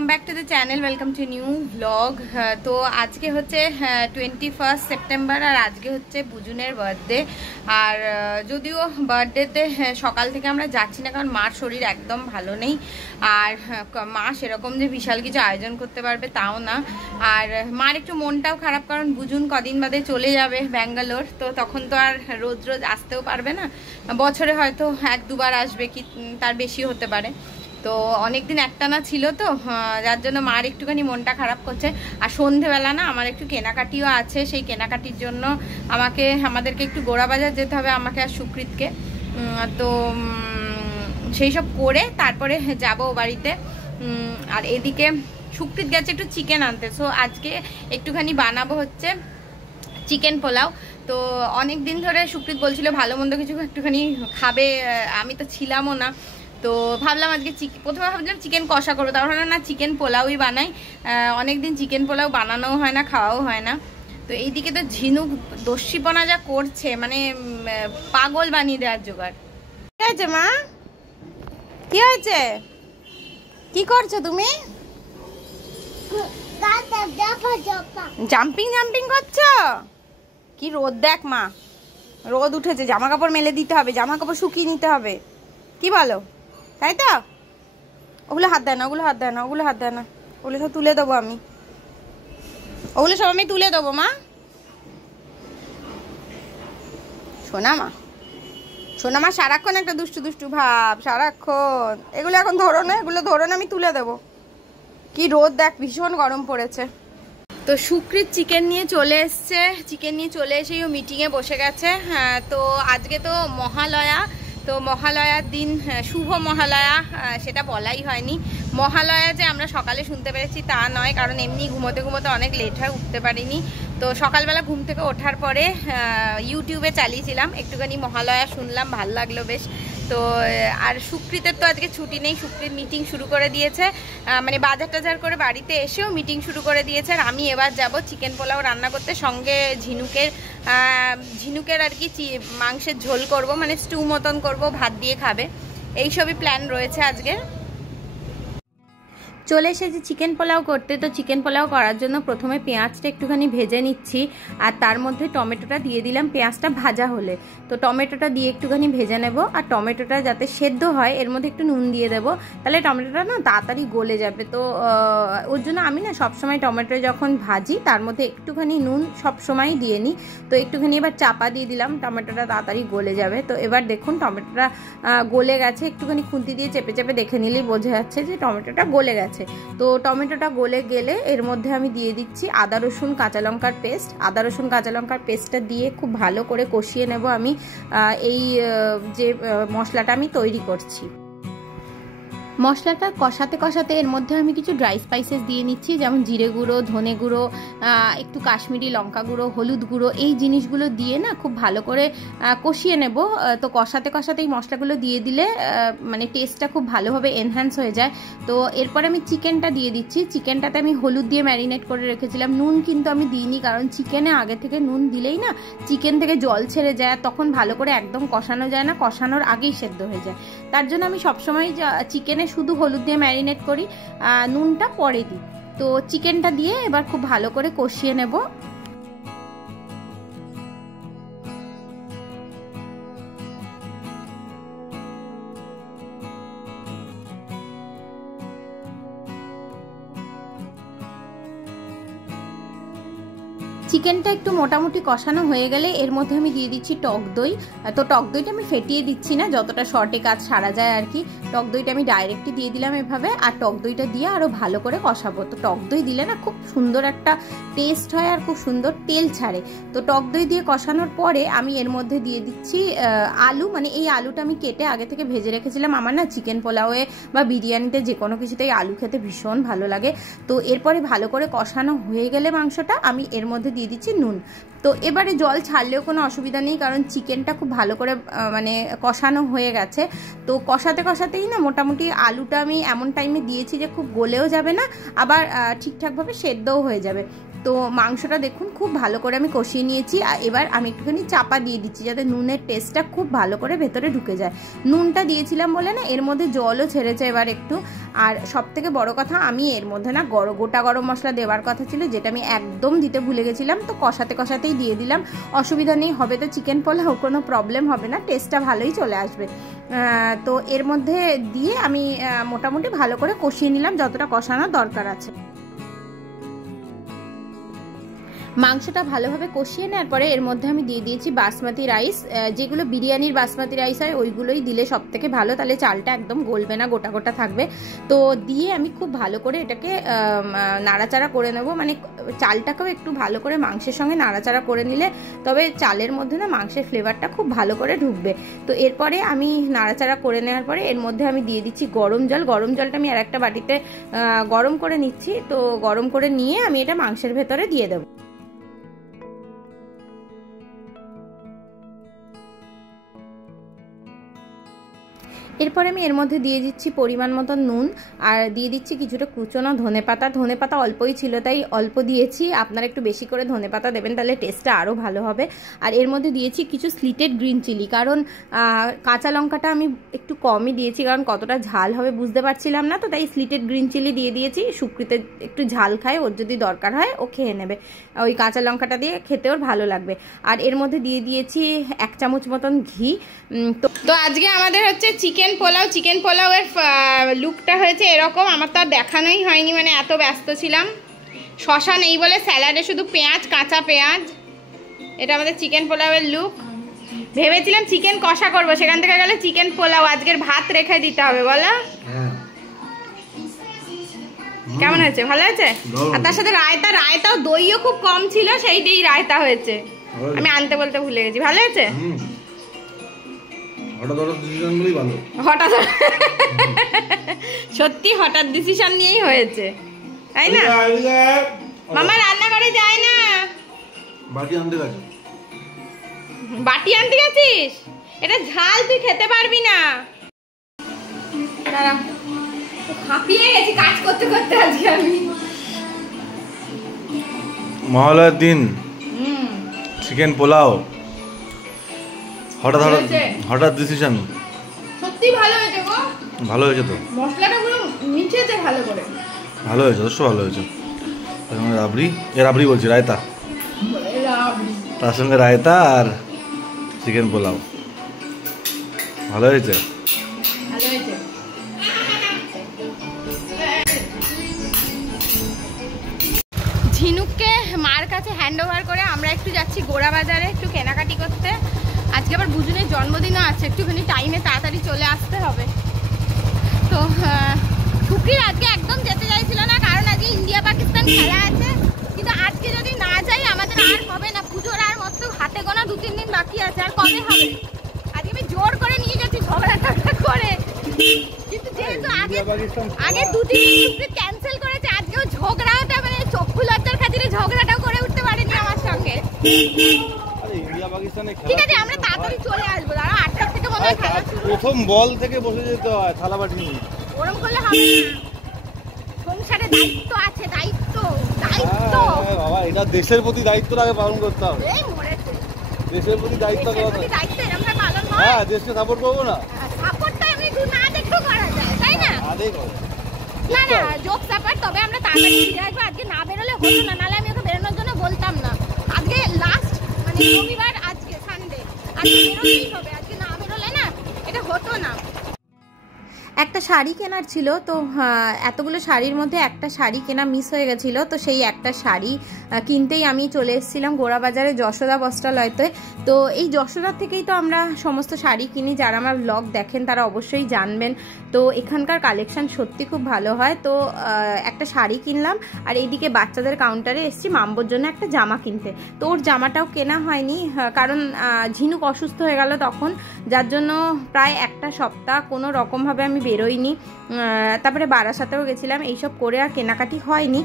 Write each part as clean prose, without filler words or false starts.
Welcome back to the channel, welcome to new blog. তো আজকে হচ্ছে 21 সেপ্টেম্বর আর আজকে হচ্ছে বুজুনের বার্থডে। আর যদিও বার্থডেতে সকাল থেকে আমরা যাচ্ছি না, কারণ মার শরীর একদম ভালো নেই। আর মা সেরকম যে বিশাল কিছু আয়োজন করতে পারবে তাও না। আর মার একটু মনটাও খারাপ, কারণ বুজুন কদিন বাদে চলে যাবে ব্যাঙ্গালোর। তো তখন তো আর রোজ রোজ আসতেও পারবে না, বছরে হয়তো 1-2 বার আসবে, কি তার বেশি হতে পারে। তো অনেকদিন একটানা ছিল, তো যার জন্য মার একটুখানি মনটা খারাপ করছে। আর সন্ধেবেলা না আমার একটু কেনাকাটিও আছে, সেই কেনাকাটির জন্য আমাদেরকে একটু গোড়াবাজার যেতে হবে, আমাকে আর সুকৃতকে। তো সেই সব করে তারপরে যাবো বাড়িতে। আর এদিকে সুকৃত গেছে একটু চিকেন আনতে, সো আজকে একটুখানি বানাবো হচ্ছে চিকেন পোলাও। তো অনেক দিন ধরে সুকৃত বলছিল ভালো মন্দ কিছু একটুখানি খাবে, আমি তো ছিলামও না। তো ভাবলাম আজকে প্রথমে ভাবলাম চিকেন কষা করবো, তারপর না চিকেন পোলাওই বানাই। অনেকদিন চিকেন পোলাও বানানোও হয় না, খাওয়াও হয় না। তো এইদিকে তো ঝিনুক দস্যিপনা যা করছে, মানে পাগল বানিয়ে দেওয়ার জোগাড়। কি হয়েছে মা, কি হয়েছে, কি করছো তুমি? জাম্পিং জাম্পিং করছো? কি রোদ দেখ মা, রোদ উঠেছে, জামা কাপড় মেলে দিতে হবে, জামা কাপড় শুকিয়ে নিতে হবে, কি বলো? তাই তো? ওগুলো হাত দেয় না, ওগুলো হাত দেয় না, ওগুলো হাত দেয় না, ওগুলো সব তুলে দেবো আমি, ওগুলো সব আমি তুলে দেবো মা। শোনা মা, শোনা মা, সারাক্ষণ একটা দুষ্টু দুষ্টু ভাব, সারাক্ষণ। এগুলো এখন ধরো না, এগুলো ধরো না, আমি তুলে দেবো। কি রোদ দেখ, ভীষণ গরম পড়েছে। তো সুকৃত চিকেন নিয়ে চলে এসছে, চিকেন নিয়ে চলে এসেই ও মিটিংয়ে বসে গেছে। হ্যাঁ, তো আজকে তো মহালয়া, তো মহালয়ার দিন, শুভ মহালয়া সেটা বলাই হয়নি। মহালয়া যে আমরা সকালে শুনতে পেরেছি তা নয়, কারণ এমনি ঘুমোতে ঘুমোতে অনেক লেট হয়, উঠতে পারিনি। তো সকালবেলা ঘুম থেকে ওঠার পরে ইউটিউবে চালিয়েছিলাম, একটুখানি মহালয়া শুনলাম, ভাল লাগলো বেশ। তো আর সুকৃতের তো আজকে ছুটি নেই, সুকৃত মিটিং শুরু করে দিয়েছে, মানে বাজার টাজার করে বাড়িতে এসেও মিটিং শুরু করে দিয়েছে। আর আমি এবার যাব চিকেন পোলাও রান্না করতে, সঙ্গে ঝিনুকের আর কি মাংসের ঝোল করব, মানে স্টু মতন করব, ভাত দিয়ে খাবে, এইসবই প্ল্যান রয়েছে আজকে। চলে এসেছি চিকেন পোলাও করতে। তো চিকেন পোলাও করার জন্য প্রথমে পেঁয়াজটা একটুখানি ভেজে নিচ্ছি, আর তার মধ্যে টমেটোটা দিয়ে দিলাম পেঁয়াজটা ভাজা হলে। তো টমেটোটা দিয়ে একটুখানি ভেজে নেব, আর টমেটোটা যাতে সেদ্ধ হয় এর মধ্যে একটু নুন দিয়ে দেবো, তাহলে টমেটোটা না তাড়াতাড়ি গলে যাবে। তো ওর জন্য আমি না সবসময় টমেটো যখন ভাজি তার মধ্যে একটুখানি নুন সবসময় দিয়ে নিই। তো একটুখানি এবার চাপা দিয়ে দিলাম, টমেটোটা তাড়াতাড়ি গলে যাবে। তো এবার দেখুন টমেটোটা গলে গেছে, একটুখানি খুন্তি দিয়ে চেপে চেপে দেখে নিলেই বোঝা যাচ্ছে যে টমেটোটা গলে গেছে। তো টমেটোটা গলে গেলে এর মধ্যে আমি দিয়ে দিচ্ছি আদা রসুন কাঁচা লঙ্কার পেস্ট। আদা রসুন কাঁচা লঙ্কার পেস্টটা দিয়ে খুব ভালো করে কষিয়ে নেব আমি এই যে মশলাটা আমি তৈরি করছি। মশলাটা কষাতে কষাতে এর মধ্যে আমি কিছু ড্রাই স্পাইসেস দিয়ে নিচ্ছি, যেমন জিরে গুঁড়ো, ধনে গুঁড়ো, একটু কাশ্মীরি লঙ্কা গুঁড়ো, হলুদ গুঁড়ো, এই জিনিসগুলো দিয়ে না খুব ভালো করে কষিয়ে নেব। তো কষাতে কষাতে এই মশলাগুলো দিয়ে দিলে মানে টেস্টটা খুব ভালোভাবে এনহ্যান্স হয়ে যায়। তো এরপর আমি চিকেনটা দিয়ে দিচ্ছি। চিকেনটাতে আমি হলুদ দিয়ে ম্যারিনেট করে রেখেছিলাম, নুন কিন্তু আমি দিইনি, কারণ চিকেনে আগে থেকে নুন দিলেই না চিকেন থেকে জল ছেড়ে যায়, তখন ভালো করে একদম কষানো যায় না, কষানোর আগেই সেদ্ধ হয়ে যায়। তার জন্য আমি সবসময় চিকেনে শুধু হলুদ দিয়ে ম্যারিনেট করি, নুনটা পরে দিই। তো চিকেনটা দিয়ে এবার খুব ভালো করে কষিয়ে নেব। চিকেনটা একটু মোটামুটি কষানো হয়ে গেলে এর মধ্যে আমি দিয়ে দিচ্ছি টক দই। তো টক দইটা আমি ফেটিয়ে দিচ্ছি না, যতটা শর্টে কাজ সারা যায় আর কি। টক দইটা আমি ডাইরেক্টই দিয়ে দিলাম এভাবে, আর টক দইটা দিয়ে আরও ভালো করে কষাবো। তো টক দই দিলে না খুব সুন্দর একটা টেস্ট হয় আর খুব সুন্দর তেল ছাড়ে। তো টক দই দিয়ে কষানোর পরে আমি এর মধ্যে দিয়ে দিচ্ছি আলু, মানে এই আলুটা আমি কেটে আগে থেকে ভেজে রেখেছিলাম। আমার না চিকেন পোলাওয়ে বা বিরিয়ানিতে যে কোনো কিছুতেই আলু খেতে ভীষণ ভালো লাগে। তো এরপরে ভালো করে কষানো হয়ে গেলে মাংসটা আমি এর মধ্যে দিয়ে দিচ্ছি নুন। তো এবারে জল ছাড়লেও কোনো অসুবিধা নেই, কারণ চিকেনটা খুব ভালো করে মানে কষানো হয়ে গেছে। তো কষাতে কষাতেই না মোটামুটি আলুটা আমি এমন টাইমে দিয়েছি যে খুব গলেও যাবে না, আবার ঠিকঠাকভাবে সেদ্ধও হয়ে যাবে। তো মাংসটা দেখুন খুব ভালো করে আমি কষিয়ে নিয়েছি। আর এবার আমি একটুখানি চাপা দিয়ে দিচ্ছি যাতে নুনের টেস্টটা খুব ভালো করে ভেতরে ঢুকে যায়। নুনটা দিয়েছিলাম বলে না এর মধ্যে জলও ছেড়েছে এবার একটু। আর সব থেকে বড় কথা, আমি এর মধ্যে না গোটা গরম মশলা দেওয়ার কথা ছিল, যেটা আমি একদম দিতে ভুলে গেছিলাম। তো কষাতে কষাতেই দিয়ে দিলাম, অসুবিধা নেই, হবে তো চিকেন পোলাও, কোনো প্রবলেম হবে না, টেস্টটা ভালোই চলে আসবে। তো এর মধ্যে দিয়ে আমি মোটামুটি ভালো করে কষিয়ে নিলাম যতটা কষানোর দরকার আছে। মাংসটা ভালোভাবে কষিয়ে নেওয়ার পরে এর মধ্যে আমি দিয়ে দিয়েছি বাসমতি রাইস, যেগুলো বিরিয়ানির বাসমতি রাইস হয় ওইগুলোই দিলে সব থেকে ভালো, তাহলে চালটা একদম গলবে না, গোটা গোটা থাকবে। তো দিয়ে আমি খুব ভালো করে এটাকে নাড়াচাড়া করে নেব, মানে চালটাকেও একটু ভালো করে মাংসের সঙ্গে নাড়াচাড়া করে নিলে তবে চালের মধ্যে না মাংসের ফ্লেভারটা খুব ভালো করে ঢুকবে। তো এরপরে আমি নাড়াচাড়া করে নেওয়ার পরে এর মধ্যে আমি দিয়ে দিচ্ছি গরম জল। গরম জলটা আমি আর একটা বাটিতে গরম করে নিচ্ছি। তো গরম করে নিয়ে আমি এটা মাংসের ভেতরে দিয়ে দেবো। এরপরে আমি এর মধ্যে দিয়ে দিচ্ছি পরিমাণ মতো নুন, আর দিয়ে দিচ্ছি কিছুটা কুচনো ধনেপাতা। ধনেপাতা অল্পই ছিল তাই অল্প দিয়েছি, আপনারা একটু বেশি করে ধনেপাতা দেবেন, তাহলে টেস্টটা আরও ভালো হবে। আর এর মধ্যে দিয়েছি কিছু স্লিটেড গ্রিন চিলি, কারণ কাঁচা লঙ্কাটা আমি একটু কমই দিয়েছি, কারণ কতটা ঝাল হবে বুঝতে পারছিলাম না, তো তাই স্লিটেড গ্রিন চিলি দিয়ে দিয়েছি। সুকৃতে একটু ঝাল খায়, ওর যদি দরকার হয় ও খেয়ে নেবে, ওই কাঁচা লঙ্কাটা দিয়ে খেতে ওর ভালো লাগবে। আর এর মধ্যে দিয়ে দিয়েছি 1 চামচ মতন ঘি। তো আজকে আমাদের হচ্ছে চিকেন পোলাওয়ের লুকটা হয়েছে এরকম। আমার তো আর দেখানোই হয়নি, মানে এত ব্যস্ত ছিলাম। শশা নেই বলে স্যালাডে শুধু পেঁয়াজ, কাঁচা পেঁয়াজ। এটা আমাদের চিকেন পোলাওয়ের লুক। ভেবেছিলাম চিকেন কষা করবো, সেখান থেকে গেলে চিকেন পোলাও। আজকের ভাত রেখে দিতে হবে, বলো কেমন হয়েছে? ভালো হয়েছে। আর তার সাথে রায়তাও দইও খুব কম ছিল, সেইটাই রায়তা হয়েছে, আমি আনতে বলতে ভুলে গেছি। ভালো হয়েছে। সত্যি হঠাৎ ডিসিশন নিয়েই হয়েছে, তাই না? মামা রান্না করে যায় না, বাটি আনতে গেছিস? এটা ঝাল, তুই খেতে পারবি না। হাঁপিয়ে গেছি কাজ করতে করতে আজকে আমি। মহালয়ার দিন চিকেন পোলাও, হঠাৎ ডিসিশন। সত্যি ভালো হয়েছে গো। ভালো হয়েছে তো, মশলাটা পুরো মিশেছে ভালো করে। ভালো হয়েছে, অবশ্য ভালো হয়েছে। রাবড়ি বলছি, রায়তা, তার সঙ্গে রায়তা আর চিকেন পোলাও। ভালো হয়েছে। ঝিনুককে মার কাছে হ্যান্ড ওভার করে আমরা একটু যাচ্ছি গোড়া বাজারে একটু কেনাকাটি করতে। আজকে আবার বুজুনের জন্মদিনও আছে, একটুখানি টাইমে তাড়াতাড়ি চলে আসতে হবে। তো টুকির আজকে একদম যেতে চাইছিল না, কারণ আজকে ইন্ডিয়া পাকিস্তান খেলা আছে। কিন্তু আজকে যদি না যাই আমাদের আর হবে না, পুজোর আর মতো হাতে গোনা 2-3 দিন বাকি আছে, আর কবে হবে। আজকে আমি জোর করে নিয়ে গেছি ঝগড়া করে, কিন্তু যেহেতু আগে 2-3 দিন টুকি ক্যান্সেল করেছে, আজকেও ঝগড়াটা মানে চক্ষু লজ্জার খাতিরে ঝগড়াটাও করে উঠতে পারেনি আমার সঙ্গে। ঠিক আছে, আমরা তাড়াতাড়ি চলে আসবো, দাঁড়া 8টা থেকে মনে হয় খেলা শুরু। প্রথম বল থেকে বসে যেতে হয়, থালা বাটি নিয়ে। ওরকম করলে হবে না, সংসারে দায়িত্ব আছে, দায়িত্ব। বাবা, এটা দেশের প্রতি দায়িত্বটাকে পালন করতে হবে। এই মরেছে, দেশের প্রতি দায়িত্ব এরকম পালন হয়। হ্যাঁ, দেশকে সাপোর্ট করবো না। সাপোর্টটা আমি না দেখলেও করা যায়, তাই না? না জোক সাপোর্ট। তবে আমরা তাড়াতাড়ি ফিরে আসবো, আজকে না বেরোলে হতো না, নাহলে আমি ওকে বেরোনোর জন্য বলতাম না। আজকে লাস্ট, মানে রবিবার, আজকে সানডে, আজকে বেরোলেই হবে, আজকে না বেরোলে না এটা হতো না। একটা শাড়ি কেনার ছিল, তো এতগুলো শাড়ির মধ্যে একটা শাড়ি কেনা মিস হয়ে গেছিলো, তো সেই একটা শাড়ি কিনতেই আমি চলে এসেছিলাম গোড়াবাজারে যশোদা বস্ত্রালয়তে। তো এই যশোদার থেকেই তো আমরা সমস্ত শাড়ি কিনি, যারা আমার ব্লগ দেখেন তারা অবশ্যই জানবেন। তো এখানকার কালেকশান সত্যি খুব ভালো হয়। তো একটা শাড়ি কিনলাম, আর এইদিকে বাচ্চাদের কাউন্টারে এসেছি মাম্বোর জন্য একটা জামা কিনতে। তো ওর জামাটাও কেনা হয়নি, কারণ ঝিনুক অসুস্থ হয়ে গেল তখন, যার জন্য প্রায় একটা সপ্তাহ কোনো রকমভাবে আমি বেরোই বেরোইনি। তারপরে বারাসাতেও গেছিলাম, এইসব করে আর কেনাকাটি হয়নি।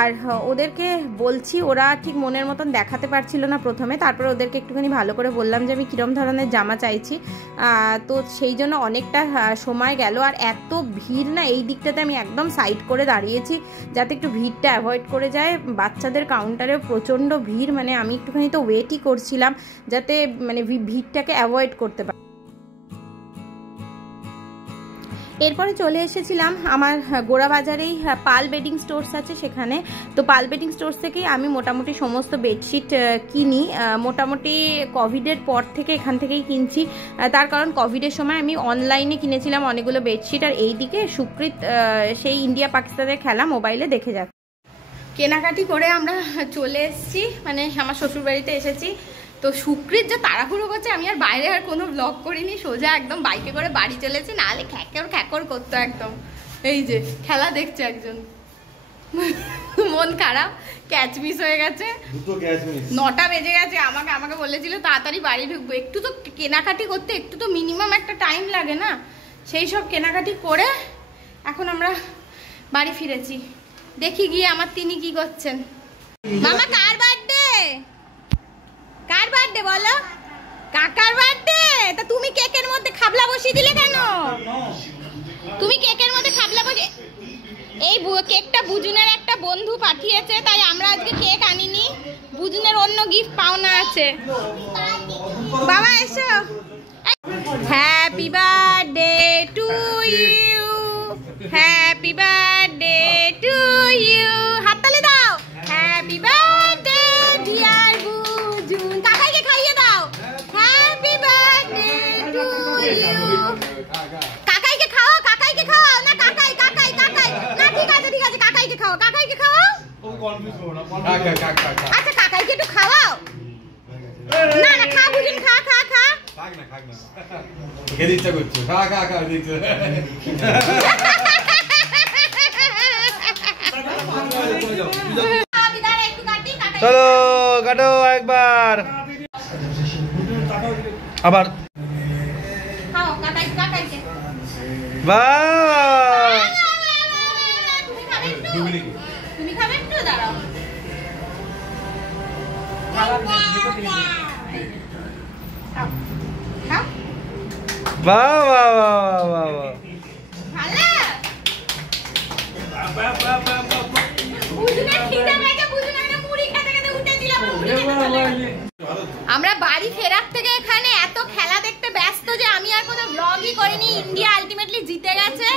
আর ওদেরকে বলছি, ওরা ঠিক মনের মতন দেখাতে পারছিল না প্রথমে, তারপরে ওদেরকে একটুখানি ভালো করে বললাম যে আমি কীরকম ধরনের জামা চাইছি। তো সেই জন্য অনেকটা সময় গেল। আর এত ভিড় না, এই দিকটাতে আমি একদম সাইড করে দাঁড়িয়েছি যাতে একটু ভিড়টা অ্যাভয়েড করে যায়। বাচ্চাদের কাউন্টারে প্রচণ্ড ভিড়, মানে আমি একটুখানি তো ওয়েটই করছিলাম যাতে মানে ভিড়টাকে অ্যাভয়েড করতে পারি। এরপরে চলে এসেছিলাম আমার গোড়া বাজারেই পাল বেডিং স্টোর্স আছে সেখানে। তো পাল বেডিং স্টোর্স থেকেই আমি মোটামুটি সমস্ত বেডশিট কিনি। মোটামুটি কোভিডের পর থেকে এখান থেকেই কিনছি, তার কারণ কোভিডের সময় আমি অনলাইনে কিনেছিলাম অনেকগুলো বেডশিট। আর এই দিকে সুকৃত সেই ইন্ডিয়া পাকিস্তানের খেলা মোবাইলে দেখে যাচ্ছে। কেনাকাটি করে আমরা চলে এসেছি, মানে আমার শ্বশুরবাড়িতে এসেছি। তো সুকৃত যে তাড়াহুড়ো করছে, আমি আর বাইরে আর কোনো ব্লগ করিনি, সোজা একদম বাইকে করে বাড়ি চলেছি, নাহলে খ্যাকর করতো একদম। এই যে খেলা দেখছে একজন, মন খারাপ, ক্যাচ মিস হয়ে গেছে, 9টা বেজে গেছে। আমাকে বলেছিল তাড়াতাড়ি বাড়ি ঢুকবো। একটু তো কেনাকাটি করতে একটু তো মিনিমাম একটা টাইম লাগে না, সেই সব কেনাকাটি করে এখন আমরা বাড়ি ফিরেছি। দেখি গিয়ে আমার তিনি কি করছেন। মামা কার বার্থডে? কার বার্থডে বলো? কাকার বার্থডে। তা তুমি কেকের মধ্যে খাবলা বসিয়ে দিলে কেন? তুমি কেকের মধ্যে খাবলা বসিয়ে, এই কেকটা বুজুনের একটা বন্ধু পাঠিয়েছে, তাই আমরা আজকে কেক আনিনি। বুজুনের অন্য গিফট পাওনা আছে। বাবা এসো। Happy birthday to you, happy birthday to you. হাততালি দাও। Happy birthday dear Bujun. কাকাইকে খাইয়ে দাও। Happy birthday to you. কাকাইকে খাও, কাকাইকে খাও। না কাকাই কাকাই কাকাই না, ঠিক আছে ঠিক আছে, কাকাইকে খাও, কাকাইকে খাও। আচ্ছা কাকাইকে একটু খাওয়াও। না না খা বুঝুন, খা খা খা। খেতে ইচ্ছা করছে, খা খা খা দেখছে। চলো কাটো একবার, আবার খাও কাকাই কাকাইকে। বাহ, তুমি খাবে একটু, দাঁড়াও। বাহ বাহ বাহ বাহ বাহ, আমরা বাড়ি ফেরার থেকে এখানে এত খেলা দেখতে ব্যস্ত যে আমি আর কোনো ব্লগই করিনি। ইন্ডিয়া আলটিমেটলি জিতে গেছে।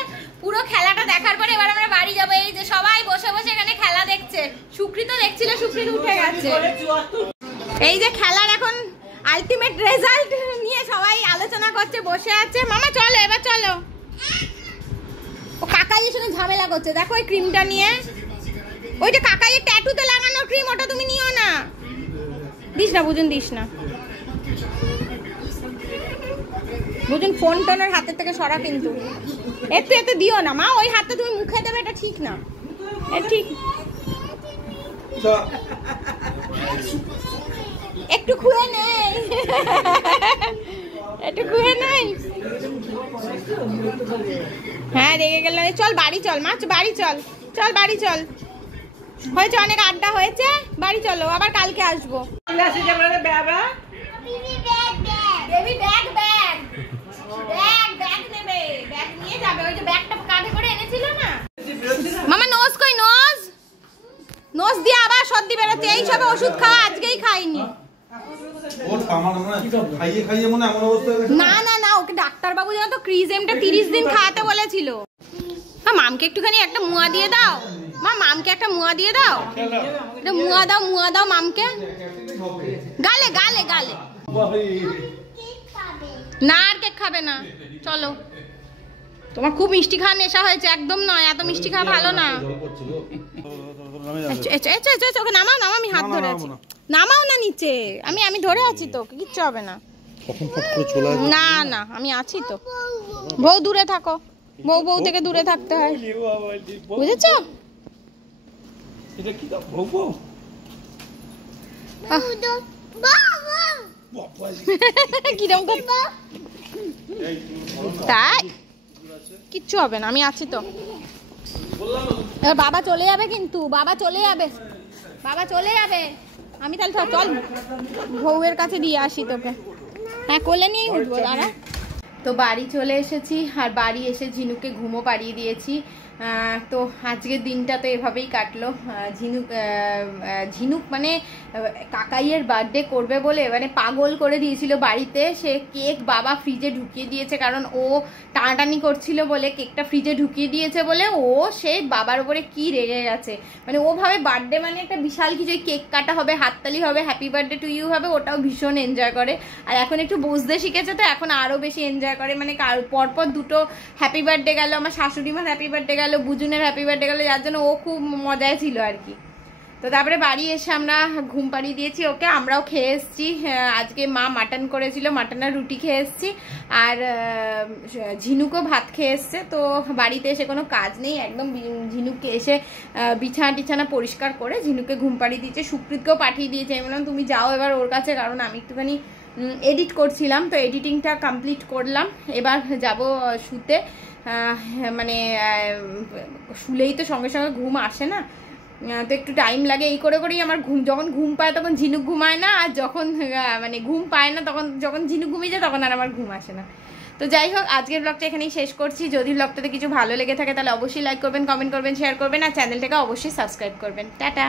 পুরো খেলাটা দেখার পরে এবার আমরা বাড়ি যাবো। এই যে সবাই বসে বসে এখানে খেলা দেখছে। সুকৃত দেখছিল, সুকৃত উঠে গেছে। এই যে খেলার এখন আলটিমেট রেজাল্ট নিয়ে সবাই আলোচনা করছে, বসে আছে। মামা চলো এবার চলো। ও কাকাইয়ের সঙ্গে ঝামেলা করছে, দেখো ওই ক্রিমটা নিয়ে। ওইটা কাকাইয়ের ট্যাটুতে লাগানো ক্রিম, ওটা তুমি নিও না। দিস না বুঝুন, দিস না বুঝুন। ফোন টোনের হাতের থেকে সরা কিন্তু। এতে দিও না মা, ওই হাতে তুমি মুখে দেবে, এটা ঠিক না। ঠিক একটু খুঁয়ে নেই, একটু খুঁয়ে নেই। হ্যাঁ রেগে গেল। চল বাড়ি চল মা, বাড়ি চল, চল বাড়ি চল। হয়েছে, অনেক আড্ডা হয়েছে, বাড়ি চলো, আবার কালকে আসবো। মামা নোজ কই? নোজ নোজ দিয়ে আবার সর্দি বেরোচ্ছে। এই সব ওষুধ খাওয়া আজকেই খাইনি। না না না, ওকে ডাক্তারবাবু জানো তো ক্রিজেমটা 30 দিন খাওয়াতে বলেছিল। মামকে একটুখানি একটা মুয়া দিয়ে দাও। মা মামকে একটা মুয়া দিয়ে দাও, এটা মুয়া দাও, মুয়া দাও মামকে গালে গালে গালে। না আর কেক খাবে না, চলো। তোমার খুব মিষ্টি খাওয়ার নেশা হয়েছে। একদম নয়, এত মিষ্টি খাওয়া ভালো না। ওকে নামাও নামাও, আমি হাত ধরে আছি। নামাও না নিচে, আমি ধরে আছি তো, কিচ্ছু হবে না। না না আমি আছি তো। বউ দূরে থাকো, বউ থেকে দূরে থাকতে হয়, বুঝেছ? কিরম তাই কিচ্ছু হবে না, আমি আছি তো। বাবা চলে যাবে কিন্তু, বাবা চলে যাবে, বাবা চলে যাবে। আমি তাহলে চল বউয়ের কাছে দিয়ে আসি তোকে। হ্যাঁ কোলে নিয়েই উঠবো দাঁড়া। তো বাড়ি চলে এসেছি, আর বাড়ি এসে ঝিনুককে ঘুমো পাড়িয়ে দিয়েছি। তো আজকের দিনটা তো এভাবেই কাটলো। ঝিনুক মানে কাকাইয়ের বার্থডে করবে বলে মানে পাগল করে দিয়েছিল বাড়িতে। সে কেক বাবা ফ্রিজে ঢুকিয়ে দিয়েছে, কারণ ও টানাটানি করছিল বলে কেকটা ফ্রিজে ঢুকিয়ে দিয়েছে বলে ও সেই বাবার উপরে কি রেগে গেছে। মানে ও ভাবে বার্থডে মানে একটা বিশাল কিছু, কেক কাটা হবে, হাততালি হবে, হ্যাপি বার্থডে টু ইউ হবে, ওটাও ভীষণ এনজয় করে। আর এখন একটু বুঝতে শিখেছে তো এখন আরো বেশি এনজয় করে। মানে পরপর দুটো হ্যাপি বার্থডে গেল, আমার শাশুড়ি মার হ্যাপি বার্থডে গেল, বুজুনের হ্যাপি বার্থডে গেল, যার জন্য ও খুব মজায় ছিল আর কি। তো তারপরে বাড়ি এসে আমরা ঘুম পাড়িয়ে দিয়েছি ওকে, আমরাও খেয়ে এসেছি। আজকে মা মাটন করেছিল, মাটনের রুটি খেয়ে এসেছি, আর ঝিনুকও ভাত খেয়ে এসছে। তো বাড়িতে এসে কোনো কাজ নেই, একদম ঝিনুককে এসে বিছানা টিছানা পরিষ্কার করে ঝিনুককে ঘুম পাড়িয়ে দিয়েছে। সুকৃতকেও পাঠিয়ে দিয়েছে, আমি বললাম তুমি যাও এবার ওর কাছে, কারণ আমি একটুখানি এডিট করছিলাম, তো এডিটিংটা কমপ্লিট করলাম, এবার যাব শুতে। মানে শুলেই তো সঙ্গে সঙ্গে ঘুম আসে না, তো একটু টাইম লাগে। এই করে করেই আমার যখন ঘুম পায় তখন ঝিনুক ঘুমায় না, আর যখন মানে ঘুম পায় না তখন, যখন ঝিনুক ঘুমিয়ে যায় তখন আর আমার ঘুম আসে না। তো যাই হোক, আজকের ব্লগটা এখানেই শেষ করছি। যদি ব্লগটাতে কিছু ভালো লেগে থাকে তাহলে অবশ্যই লাইক করবেন, কমেন্ট করবেন, শেয়ার করবেন, আর চ্যানেলটাকে অবশ্যই সাবস্ক্রাইব করবেন। টাটা।